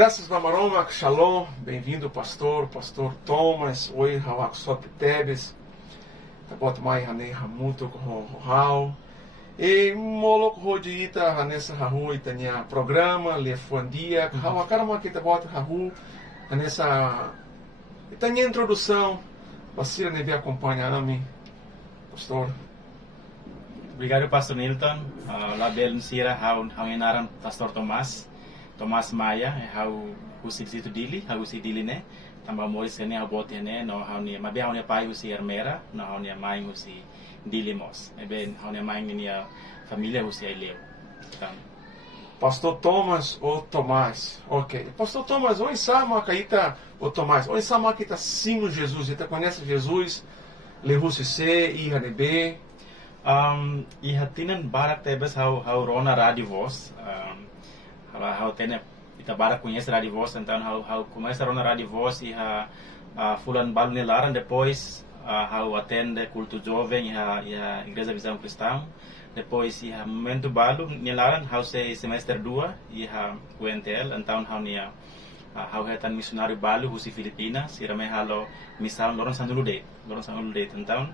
Graças Mamaroma, Shalom, bem-vindo pastor Thomas, oi, Hawak Sot Tebes, Tabot Mai Hane Hamuto Hau, e Molok Rodita, Hanessa Hahu, Itania programa, Lefuandia, Hawakarama Kitabot Hahu, Hanessa Itania introdução, Basira Neve acompanha-me, pastor. Obrigado, Pastor Nilton. Label Nsira, how inaran Pastor Thomas Maya, how usi situ dili, how usi dili ne, tambah moris kene how bot ne, no how ni, mabe how ni pai usi Armera, no how ni maing usi dili mos, eben how ni maing ni família usi Aileu. Pastor Thomas ou Tomás, ok. Pastor Thomas, onde sama kaita ou Tomás, onde sama kita sino Jesus, kita conhece Jesus, lehusi se, iha nebe. Iha tinan barak tebes how rona radivos, how tene ita barak conhece radivos, então how começa rona radivos iha fulan balu nelaran depois how atende culto jovem iha igreja visão cristã, depois iha momento balu nelaran how se semester 2 iha UNTL, então how nia how hetan missionário balu husi Filipinas, sirame halo misal loron sanulu date, então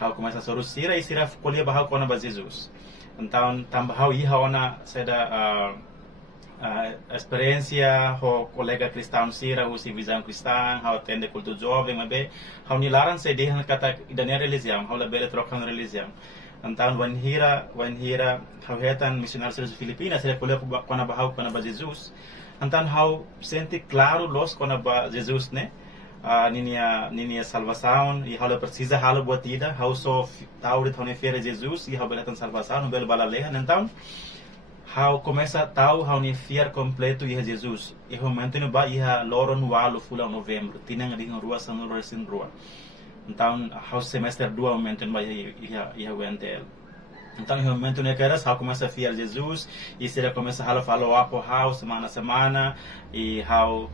how começa a soru sira e sira colher bahau kona ba Jesus. Então tambah how iha ona seda experiência ho colega cristão sira usi visão cristã, how atende culto jovem, mabe how nilaran se dehan kata idania religião, how labele trocan religião. Então when hira how hetan missionário sira Filipinas sira colher kona bahau kona ba Jesus. Então how sente claro los kona ba Jesus ne. Ninia salvação e halo precisa halo buat ida how so tahu de thone fere Jesus e how belatan salvação bel balaleha então how começa tahu how ni fiar completo e Jesus e momento no ba iha loron walo fula novembro tinang ding rua sanu resin rua então how semester 2 momento no ba iha UNTL. Então, no momento né que how começa a fiar Jesus e será começa a follow up how semana e how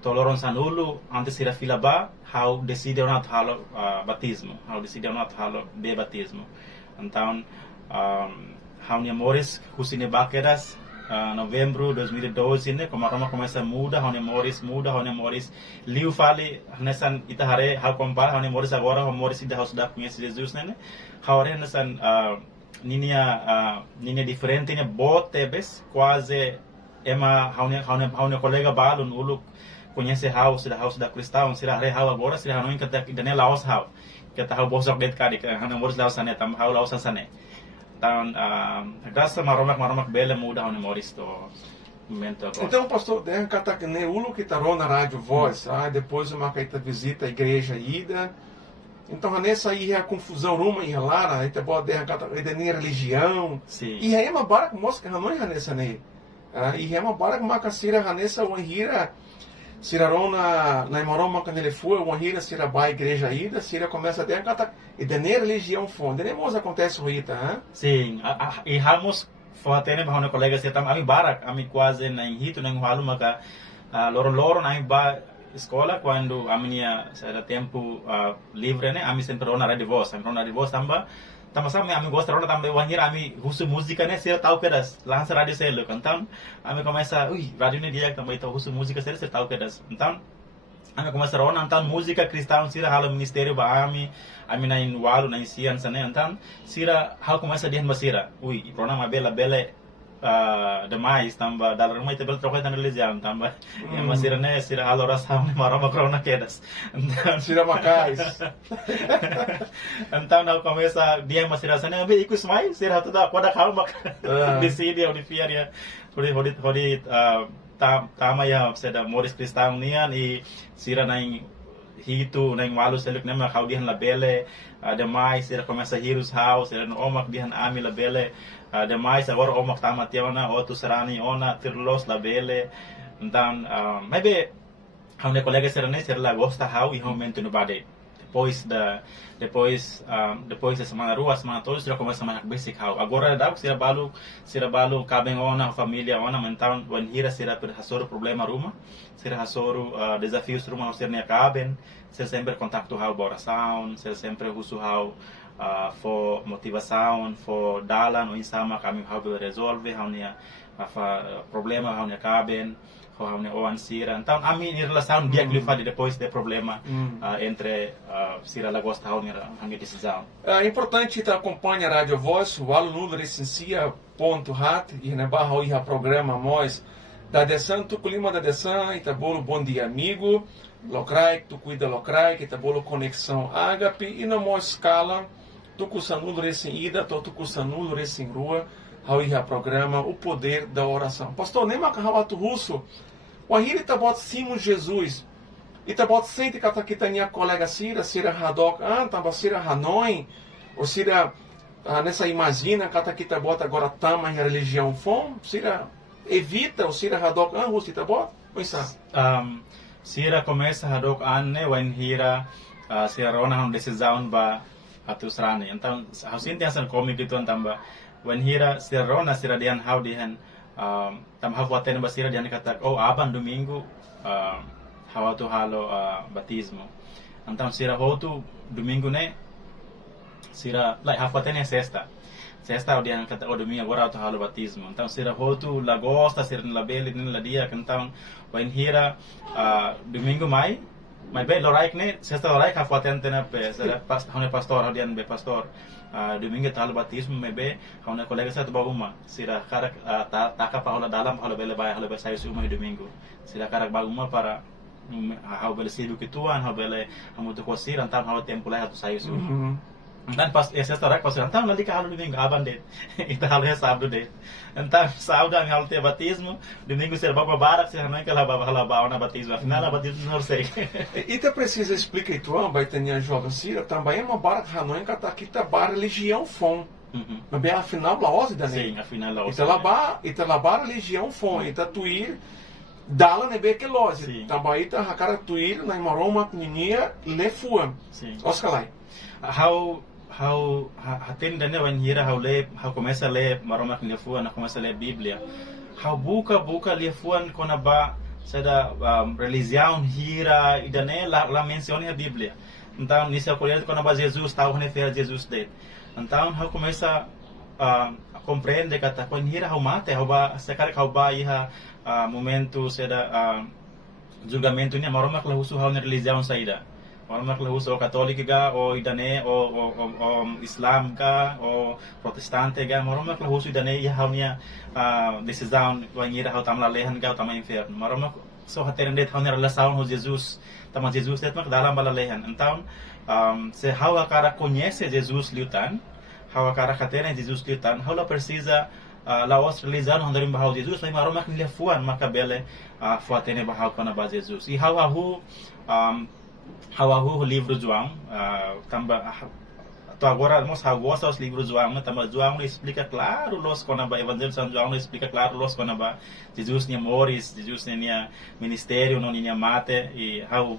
toloron sanulu antes sira fila ba how decide not halo batismo, how decide not halo be batismo. Então how ni Morris husine bakedas novembro 2012 ne como Roma começa muda how ni Morris liu fali nesan itahare how compara how ni Morris agora how Morris ida house da conhece Jesus né how re nesan ninia diferente ne botebes quase ema how ni colega balun uluk conhece house da cristão sira re how agora sira não encanta idane laos how kata how bosok det kadi hana Morris laos sane tam how laos sane então graças maromak bela muda how ni Morris to momento agora. Então, pastor, den kata ne ulo que tarou na rádio voz, depois uma caita visita a igreja ida. Então, nessa aí é a confusão ruma e lara, aí te pode der kata idane religião. Sim. E aí uma barak mosca hanoi hanessa ne. E é uma barak macacira hanessa o hira Sirarona na Imaroma quando ele foi, uma hira sira ba igreja ida, sira começa a ter kata e dene religião fonte. Nemos acontece ruita, hein? Sim, e hamos foatene bahona colega se tam ami barak, ami quase na hito na halu maka loro na ba escola quando aminia era tempo livre né, ami sempre rona radivos, tamba sama ami gosta rona tamba wanhira ami husu música né, sira tahu pedas, lança radio selo, então ami começa, radio ne dia tamba itu husu música sira tahu pedas, então ami começa rona então música cristã sira halo ministério ba ami na in walu na insian sana então sira hal começa dia masira, rona mabela bele demais tamba dalam rumah itu bel trokai tan religião tamba masira ne sira halo rasa marama krona kedas Sira macais. então hal começa dia masira sana be ikus mai sira tu da pada hal mak decide ou fiar ya hodi tama ya seda Morris cristão nian e sira naing hito naing walu seluk nema kau dihan labele demais sira começa hirus house sira no omak dihan ami labele demais agora omak tamat ona otu sarani ona tirlos labele então maybe how ne colega serane ser la gosta how e momento no bade depois da semana rua semana todos já começa a basic how agora dá sira balu cabem ona família ona então when hira sira per hasoro problema ruma sira hasoro desafios ruma sira ne cabem sira sempre contacto how oração sira sempre husu how for motivação, for dalan o insama kami how to resolve how niya problema how niya caben how niya oan sira. Então a minha relação dia que faz depois de problema entre sira lagosta how niya a minha decisão. É importante que acompanhe a Rádio Voz, o aluno recensia.hat e na barra o programa nós da Desan, tu clima da Desan, Itabolo Bom Dia Amigo, Locrai, tu cuida Locrai, Itabolo Conexão Ágape e na maior escala, tu cusanulo recém ida, tu cusanulo recém rua, ao ir programa o poder da oração. Pastor, nem macarravato russo, o ahiri Itabot Simon Jesus, Itabot sente que aqui tem a colega Sira Hadok, tava Sira Hanoi, ou Sira nessa imagina que aqui Itabot agora tama em religião fom, Sira evita o Sira Hadok Russo Itabot, pensa. Sira começa Hadok ne when hira Sira rona ham decisão ba atus rani. Então, how sintiasan komik itu tamba when hira Sira rona Sira dian how dihan tam hawaten ba Sira dian kata oh aban domingo how to halo batismo. Então Sira hotu domingo ne Sira like hawaten é sexta o dia kata o domingo agora auto halo batismo. Então Sira hotu lagosta Sira labeli nin la dia então when hira domingo mai be loraik ne sexta loraik hawaten tena pe Sira hone pastor hodian be pastor domingo halo batismo be hone kolega sa baguma Sira karak taka pa hola dalam hola bele bay hola be sayo suma domingo Sira karak baguma para how bele silu kituan how bele hamuto ko Sira então how tempo lai hatu sayo suma. Dan pas sexta rak pas então nali ka halo domingo aban det ita halo sábado det então sábado ang halo te batismo domingo ser baba barak ser não que ela baba na batismo afinal a batismo não sei. Ita precisa explicar itu vai ter jovem Sira também é uma barak hanoi que tá aqui tá bar religião fom. Mas bem afinal la osi da Sim, afinal la osi. Ita la bar religião fom ita tuir dala ne be que lozi. Também ita hakara tuir na maroma ninia le fuam. Sim. Oskalai. How hatin dane when hira how começa a ler maroma que lefuan começa a ler Bíblia how buka lefuan kona ba sada religião hira e dane la menciona a Bíblia então nesse acolhimento kona ba Jesus tá o refer Jesus de então how começa a compreender que quando hira how mate how ba sekarang how ba iha momento sada julgamento ni maroma que lehusu how religião saída orang kalau usul Katolik ga o idane o Islam ga o Protestante ga orang kalau usul idane ya haunya decisão wangira hau tamla lehan ga tama inferno orang so hateran det haunya relação com Jesus tama Jesus det mak dalam bala lehan então se hau akara conhece Jesus liutan hau akara hateran Jesus liutan hau la precisa la os religião handarim bahau Jesus mas orang mak lefuan maka bele fuatene bahau kana ba Jesus e hau o livro João também então agora nós gosta os livros João também João explica claro los quando o Evangelho São João explica claro los quando Jesus tinha mores Jesus tinha ministério não tinha mate e how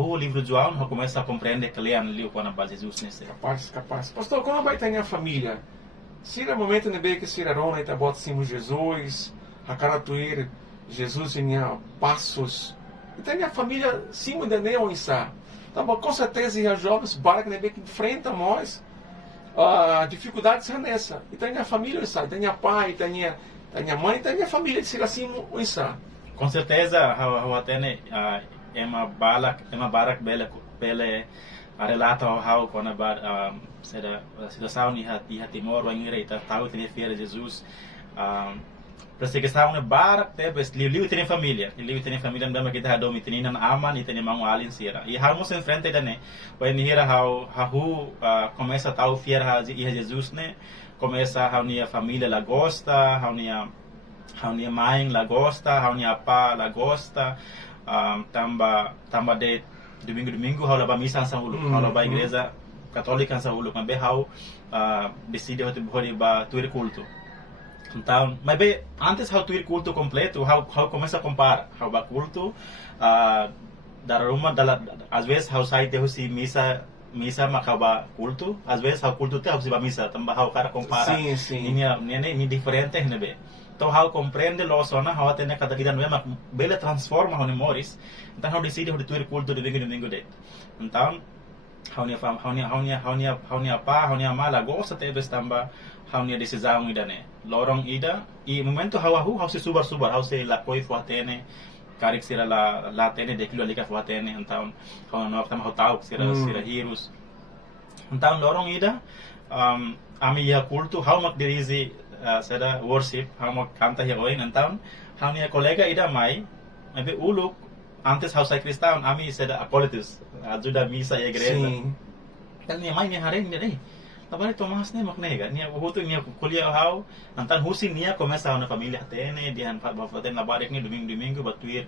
o livro João começa a compreender que lean ali quando Jesus nesse capaz pastor quando vai ter a família se no momento nebe que se rona e tá bota cima Jesus a caratuir Jesus tinha passos. Então minha família sim ainda nem onça. Então com certeza os jovens para que enfrentam nós dificuldades nessa. Então minha família onça, tem minha pai, tem minha mãe, tem minha família de ser assim onça. Com certeza how atene é uma barak bele a relata how quando a situação iha Timor vai ir tá tahu tem feira Jesus perseguição é barak tebes liu tem família mesmo kita domi tem nan aman e tem mangu alin sira e how mos enfrente dane when hira how começa a tal fiera e Jesus né começa how nia família la gosta how nia mãe la gosta how nia pa la gosta tamba de domingo how la ba misa sa hulu how la ba igreja católica sa hulu mas be how decide hoti ba tuir culto. Então, mas bem, antes how to ir culto completo, how começa a comparar, how ba culto, da rumah às vezes how sai de si misa macaba culto, às vezes how culto te how si ba misa, tambah how cara compara. Sim. Ini diferente né be. Então how compreende lo sona how atene kata kita nuema bele transforma how memories. Então how decide how de ir culto domingo de. Então haunia pa haunia mala gosta tebes tamba haunia decisão ida ne lorong ida e momento hau se subar hau se la koi fuatene karik sira la tene de kilo lika fuatene então hau no tama hau tau sira hirus então lorong ida ami ya kultu hau mak dirizi seda worship hau mak kanta ya oin então haunia kolega ida mai ebe uluk antes hau sai cristão ami seda apologists ajuda misa e igreja kan nia mai nia hare nia dei tabari Tomas ne maknega nia hutu nia kuliah hau antan husin nia começa na família tene dihan bafaten na barek ni domingo batuir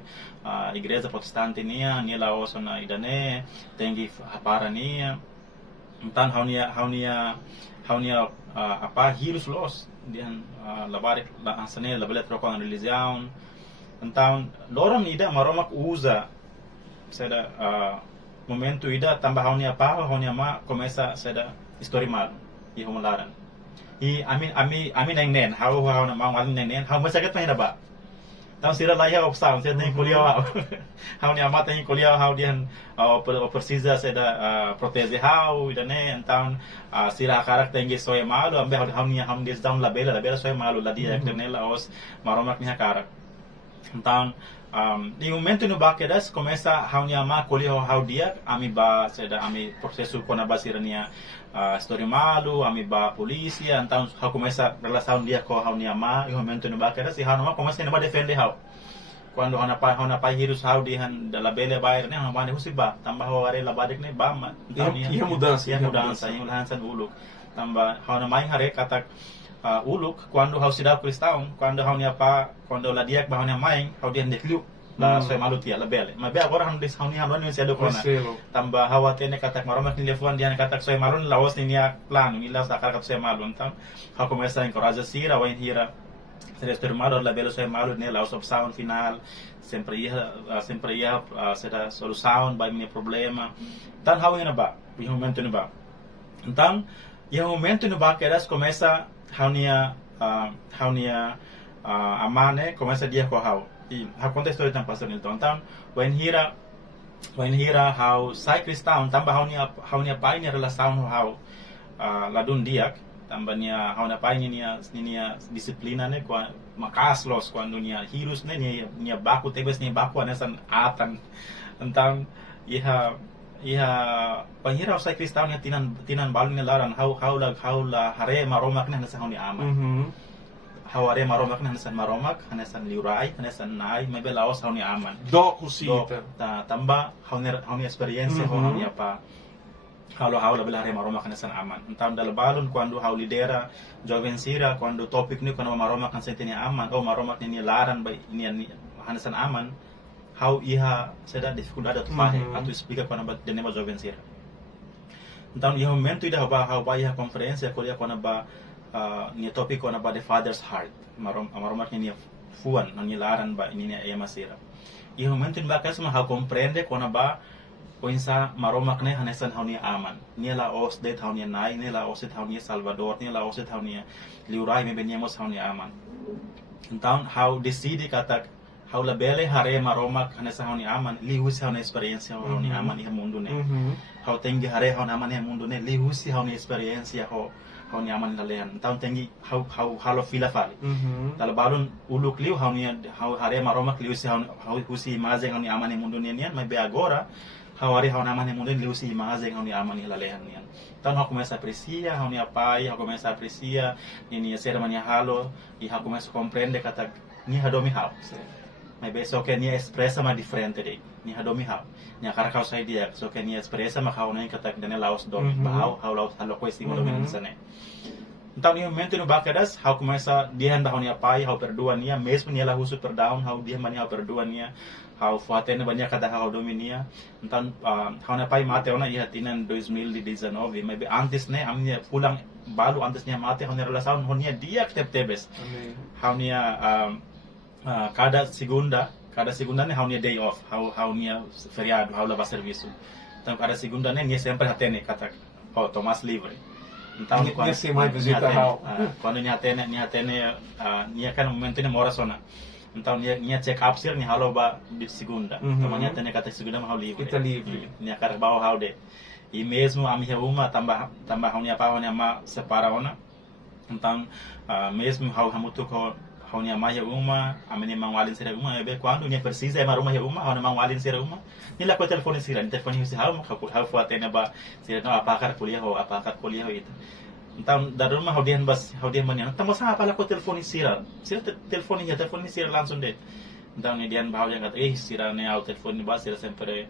igreja protestante nia la oso na idane tengi hapara nia antan haunia apa hirus los dihan la barek la ansane la belet trocon religião então lorong ida maromak usa seda momento ida tambah haunia pa haunia ma começa seda story mal i homolaran i ami nen hau na ma ngal nen hau masagat pa ba então sira laya opção sira nem kuliah haunia ma tem kuliah hau dihan precisa seda protege hau ida ne então sira karak tengi soy malu ambe haunia ham des down la bela soy malu la dia eknela os maromak ni karak então di momento no bakedas começa haunia ma kolio hau dia ami ba seda ami processo kona basirania story malu ami ba polícia então hau começa relação dia com haunia ma di momento no bakedas e haunia ma começa a defender hau quando hana pa hirus hau di han da bele bair ne hana bane husiba tambah hare la badek ne ba então ia mudança uluk tambah hana mai hare katak uluk quando hau sidau cristão quando haunia pa quando la diak ba haunia mai hau dia deklu la soy malu tia la bele ma be agora han des haunia non se do kona tamba hawa tene katak maromak ni lefuan dia katak soy malun la os ni plano ni la sakar kat soy malu então hau começa a encorajar sira wain hira ser malu la bele soy malu ne la os opção final sempre ia será solução ba minha problema então hau ina ba em momento no ba então em momento no ba que elas começa haunia amane começa dia com hau e hau contexto então pastor Nilton então when hira hau sai cristão tambah haunia pai ni relação hau ladun diak tambah nia haunia pai nia disiplina ne kwa makaslos quando nia hirus ne nia baku tebes nia baku anesan atan então iha panghira usai cristão nia tinan balun ni laran hau la hare maromak ne hanesan hauni aman hau hare maromak ne hanesan liurai hanesan nai mebe laos hauni aman do kusita tamba hauni experiência hauni apa hau la bela hare maromak hanesan aman então dal balun quando hau lidera jovem sira quando topik ni quando maromak kan sentini aman maromak ni laran bai ni hanesan aman hau iha seda dificuldade tu fahe atu explica quando ba denema jovem sira então iha momento ida hau ba iha conferência kolia quando ba ni topik quando ba the father's heart maromak ni fuan ni laran ba ni ema sira iha momento ba kasma hau compreende quando ba poinsa maromak ne hanesan haunia aman niela os det haunia nai niela os det haunia salvador niela os det haunia liurai me benemos haunia aman então hau decide katak hau la bele hare maromak hanesan haunia aman lihusi haunia experiência haunia aman iha mundo ne hau tengi hare haunia aman iha mundo ne lihusi haunia experiência haunia aman lalehan então tengi hau halo fila fali dal balun uluk liu hau hare maromak lihusi hau husi mazeng haunia aman iha mundo ne nian me be agora hawari hau nama ne mundin liusi imazeng hau ni amani lalehan nian tan hau começa a apreciar hau ni apai hau começa a apreciar ni ser mania halo e hau começa a compreender kata ni hadomi hau mas bem só que ni expressa ma diferente de ni hadomi hau ni akara kau sai dia só que ni expressa ma hau nem kata dene laos domi hau laos halo ko esti domi sana então ni momento no bacadas hau começa dia hau ni apai hau perdoa nia mesmo ni la husu perdown hau dia mania hau perdoa nia hau fuatene banyak kata hau dominia então hau na pai mate ona ia tinan 2019 maybe antes ne amnya pulang balu antes nia mate hau ni relação hau nia dia tebes hau nia cada segunda ne hau nia day off hau nia feriado hau lava serviço então cada segunda ne nia sempre atene kata Tomas livre então nia se mai visita hau quando nia atene nia kan momento ne mora sona então nia check up sir ni halo ba di segunda tamanya tene kata segunda mau livre kita livre nia kar bawa hau de E mesmo a minha uma tambah haunia pa haunia ma separa ona. Então, mesmo hamutu ko haunia ma ya uma, a menina mangwalin sira uma, ebe quando nia precisa é maruma ya uma, haunia mangwalin sira uma. Nila ko telefone sira, telefone si hau fu atena ba sira no apakar kuliah ho ita. Então, da rumah haudian mania. Então, masa apa lah ko telefone sira? Sira telefone sira langsung deh. Então, ni dian bahau yang kata, sira ne au telefone ba sira sempre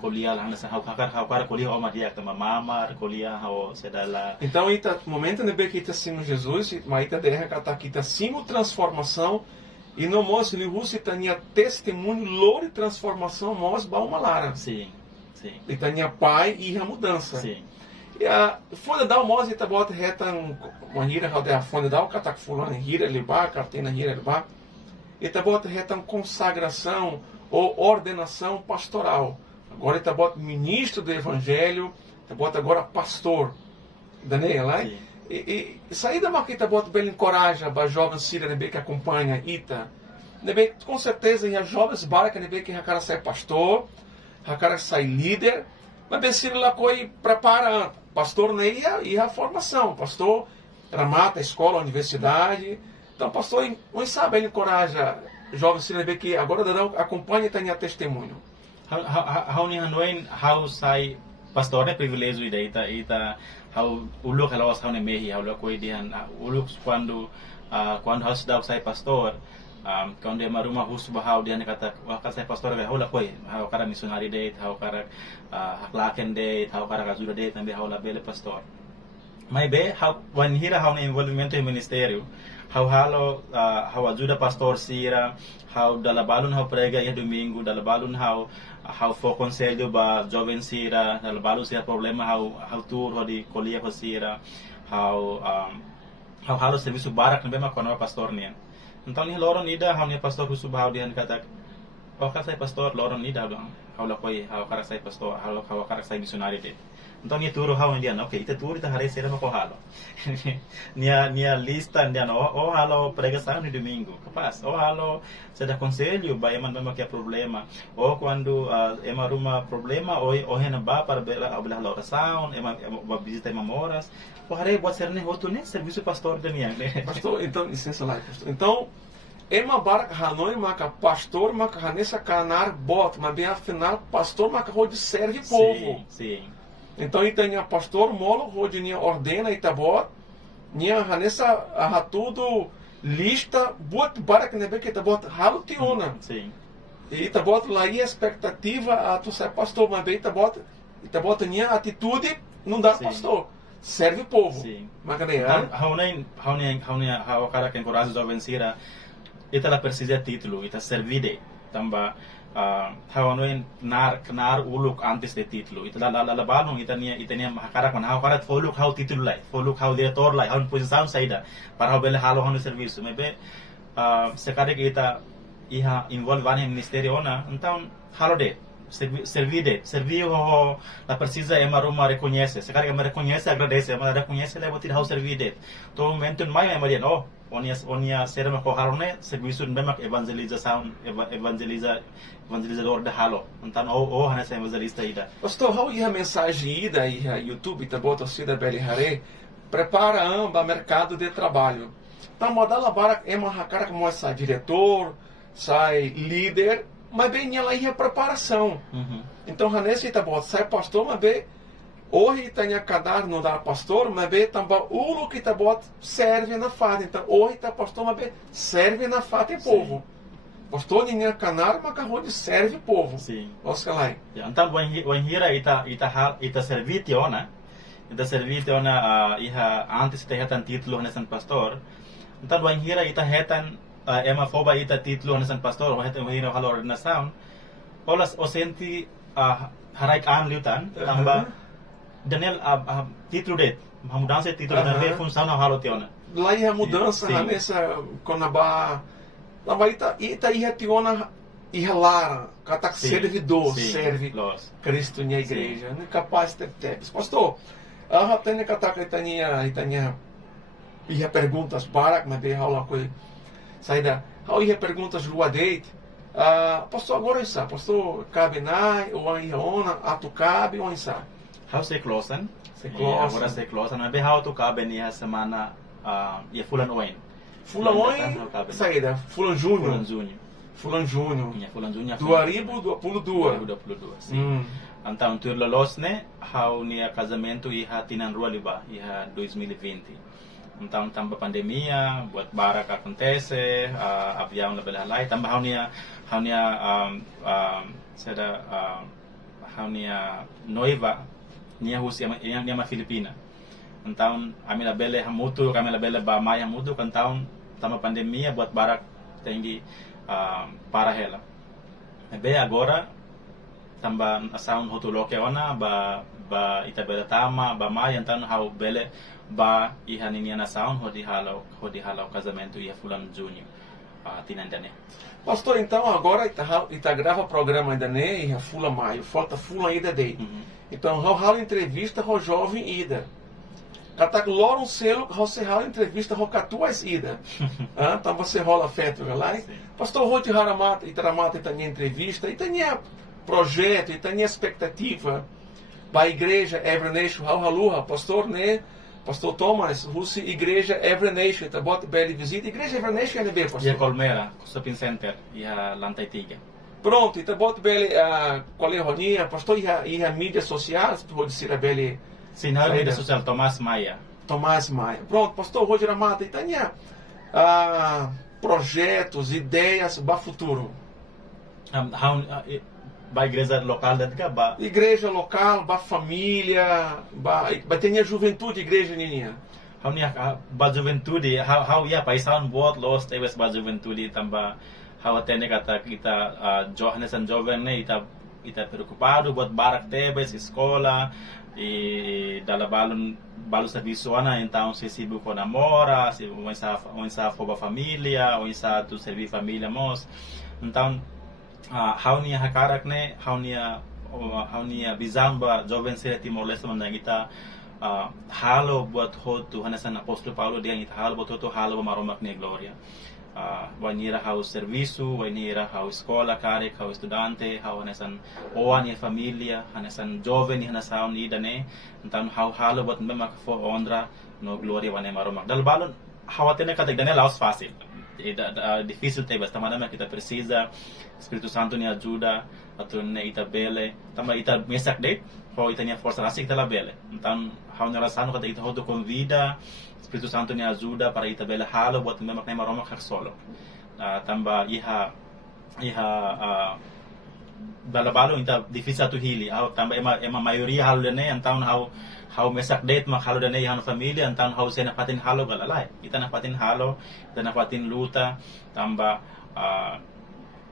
kuliah lah nasa hau kakar kuliah oma dia tama mamar kuliah hau sedala. Então, ita momento nebe que ita simo Jesus, mas ita derra kata kita simo transformação e no mos li husi tania testemunho lore transformação mos ba uma lara. Sim. E tania pai e a mudança. Sim. E a fonda da mos ita bota reta uma hira hau da fonda da o katak fulano hira liba, cartena hira liba. Ita bota reta consagração ou ordenação pastoral. Agora ele bota ministro do evangelho, ele bota agora pastor. Daniel, lá? E saída marquita bota bem encoraja para jovens sírios que acompanha Ita. Nebe com certeza e as jovens barca nebe que a cara sai pastor, a cara sai líder, mas bem sírio lá coi prepara pastor nem e a formação, pastor ramata escola, universidade. Então pastor, não sabe ele encoraja jovens sírios que agora acompanha e tem a testemunho. Hau ni hanuin hau sai pastornya privilégio ita hau uluk halos hau ni mehi hau la koi dihan uluk quando hau sedau sai pastor quando dia maruma hus bahau dihan kata wakal sai pastor hau la koi hau kara misionari date hau kara haklaken date hau kara ajuda date também hau la bele pastor mas be hau wan hira hau ni envolvimento em ministério hau ajuda pastor sira hau dalabalun hau prega ya domingo dalabalun hau for conselho ba jovem sira dalabalun sira problema hau tur di kuliah sira hau halo serviço barak nebe ma kono pastor nian então ni loron ida hau ni pastor husu hau dihan kata ka sai pastor loron ida dong hau la koi hau kara sai pastor hau kara sai missionary de então ni turu hau dihan okay ita turu ita hari sira ma ko halo nia lista dihan halo pregação no domingo capaz halo seda conselho ba eman ba que problema quando ema ruma problema hena ba para belah la oração ema ba visita ema moras hari buat serne hotu ne serviço pastor de nian Pastor, então licença lá, pastor. Então ema barca hanoi maka pastor maka hanessa canar bot, mas bem afinal pastor maka rode serve povo. Sim. Então itania pastor molo rode nia ordena itabot, nia hanessa tudo lista bot barca nebe que itabot halo tiona. Sim. E itabot lá e expectativa a tu ser pastor, mas bem itabot nia atitude não dá pastor. Serve povo. Sim. Macaneia. Hau cara que encoraja jovem sira ita la precisa título ita servide tamba hau nar uluk antes de título ita la balong ita nia makara kan hau karat foluk hau título lai foluk hau diretor lai hau posição saída para hau bele halo hau serviço mebe sekarang kita iha involve vani ministério ona então halo de servir la precisa é uma reconhece se cara me reconhece agradece mas reconhece leva tirar o servir de todo momento mais é marian onia ser me coharone serviço mesmo evangelizador de halo então hana ser evangelista ida pastor how ia mensagem ida e YouTube tá bota sida beli hare prepara amba mercado de trabalho tá modala bara é uma cara como essa diretor sai líder mas bem ela ia preparação. Então Hanesse tá bom, sai pastor, mas bem hoje tem a cadar não dá pastor, mas bem também o que tá bom serve na fada. Então hoje tá pastor, mas bem serve na fada e povo. Pastor ninguém canar, mas carro de serve povo. Sim. Oscar lá. Então when hira ita servite ona iha antes te hetan título nesan pastor. Então when hira ita hetan ema foba ita título nesan pastor o hina halor na sound olas o senti haraik an liutan tamba Daniel título det mudança título da ver função na halo tiona lá ia mudança nessa conaba lá ita ia tiona ia lara katak servidor serve Cristo na igreja capaz de ter pastor tem katak itania ia perguntas barak mas be halo coi saída, how ia perguntas lua date, pastor agora isso, pastor cabe nai ou ia ona, atu cabe ou isso. How se closen? Se closen. Agora se closen. Mas bem how to cabe niya semana ia fulan oin. Fulan Oi, saída. Fulan Júnior. Fulan Júnior. Fulan Júnior. Fulan Júnior. 2022. 2022, sim. Então, tur lolos ne, how niya casamento iha tinanrua liba, iha 2020. Então, tamba pandemia, buat barak acontece, avião na belalai, tamba how niya how niya noiva, niya husi niya ma Filipina. Então, kami na bele hamutu, kami na bele ba mai hamutu, então, tamba pandemia, buat barak tengi para hela. Ebe agora tamba asaun hotuloke ona ba itabela tama ba mai então how bele ba ihanini na sound hodi halau casamento ia Fulan Júnior tinandane. Pastor, então agora ita grava programa ainda né, e a Fula Maio, falta Fula ainda dei. Então, how entrevista ho jovem ida. Kata loro selo, você rola entrevista ho catuas ida. Então você rola feto lá. Pastor, ho de haramata, itaramata itania entrevista, itania projeto, itania expectativa. Ba igreja Every Nation, how haluha, pastor né? Pastor Thomas, Russi, Igreja Every Nation, tá bota bela visita. Igreja Every Nation é bem, pastor. Ia Colmera, shopping center, ia Lantai Tiga. Pronto, então bota bela qual é a roninha, pastor, ia mídia social, pode ser a bela. Sim, na mídia social, Tomás Maia. Tomás Maia. Pronto, pastor, Roger Amata, itania projetos, ideias para futuro. Ba igreja local da Tiga, ba igreja local, ba família, ba tem a juventude, igreja nininha. How niya ba juventude, how ya paisaon buat los tebes ba juventude tamba how atene kata kita Johannes and Joven ne ita preocupado buat barak tebes escola e dala balon serviço ana então se sibu com namora, se o insa foba família, o insa tu servir família mos. Então how niya hakarak ne, how niya bizang ba Joven sila Timor-Leste man kita halo buat hotu hanasan Apostol Paulo dia ita halo buat hotu halo ba maromak ni gloria. Wanira how serviço, wanira how escola karek, how estudante, how hanasan oan ni familia, hanasan Joven ni hanasaon ida ne, então how halo buat memak fo ondra no gloria wane maromak. Dal balon how atene kategdane laos fácil. Difícil tebas, tamanama kita precisa Espírito Santo ni ajuda atau ne ita bele tama ita mesak date ho ita ni força asik tala bele então how ni rasano kata ita ho to convida Espírito Santo ni ajuda para ita bele halo buat memak ne maroma kak solo tamba iha balabalo ita difícil tu hili tamba ema maioria halo ne então how mesak date mak halo dane ihan família então how se napatin halo galalai ita napatin halo ita napatin luta tamba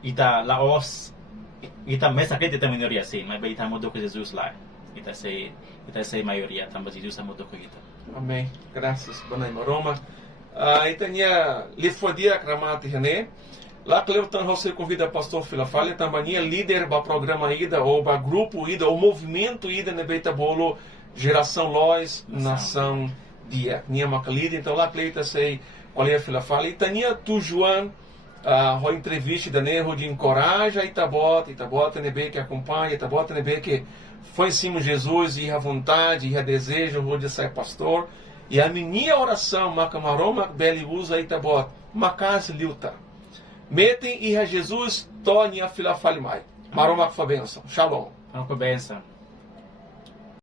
ita laos ita mesak date ita minoria sim mas ita mudo com Jesus lá ita sei maioria tamba Jesus mudo com ita. Amém. Graças banai maroma. Itania lifodia kramati hane. Lá Cleuton você convida pastor Filafalha também líder ba programa ida ou ba grupo ida ou movimento ida ne beita bolo geração Lois nação dia. Nia macalida então lá Cleuton sei qual é a Filafalha itania tu João a entrevista da Nerro de encoraja Itabota nebe que acompanha Itabota nebe que foi em cima de Jesus e a vontade e a desejo de ser pastor e a minha oração macamaroma beli usa Itabota macas liuta metem e a Jesus torne a fila fale mais maroma com a benção shalom Com benção.